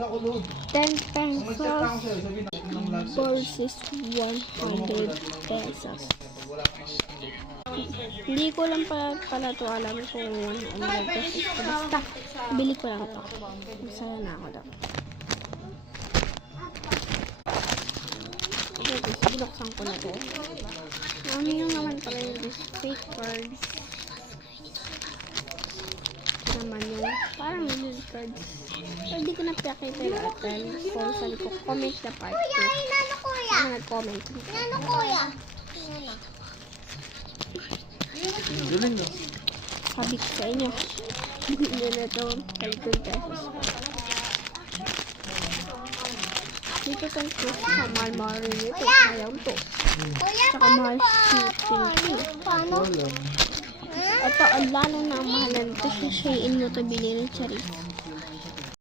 10 pesos versus 100 pesos. Hindi ko lang pala ito alam kung 100 pesos. Basta, bili ko lang ito. Masaya na ako daw. Okay, guys, binuksan ko na ito. Ano yung naman pala yung fake cards. Naman yung parang yung cards. Hindi ko na pinakita yung atin. Kung saan ko comment na part 2. Ano nag-comment? Ano kuya? Galing no? Sabi ko sa inyo. Hindi nyo na ito 10 pesos. Dito sa mahal rin ito. Ayaw ito. Tsaka mahal shipping. Paano? Ito, ang lalo na ang mahalan ito. Sashayin mo ito, bilhin ng Charis.